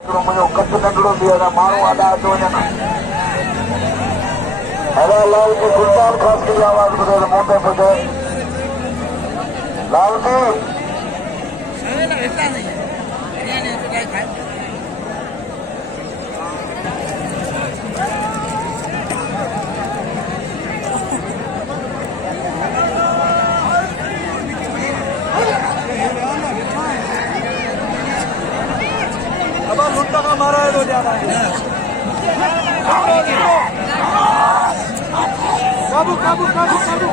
कट्टू दिया माण्हू आॾा अचो वञनि अरे लाल जी सुल्तान खान की आवाज ॿुधे मोटे ॿुधे लाल जी अब लुट्टा का मारा है तो ज्यादा काबू काबू काबू काबू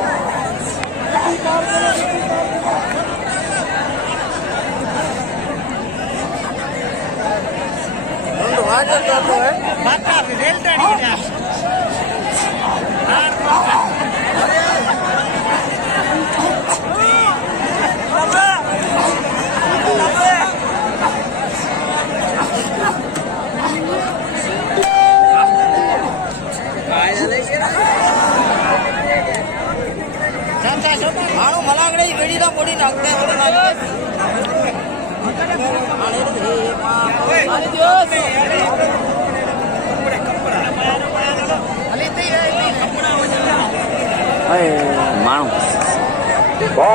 माण्हू मलागड़े वेड़ी ना पोड़ी नागड़े वाले माण्हू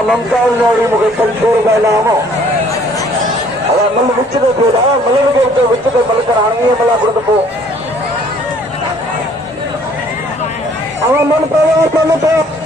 लंकावली मूंखे कंठोर ॻाल्हायो अगरि मल विच में थियो दादा मल खे विच में मल कर हाणे ईअं मला घुर त पोइ मन पियो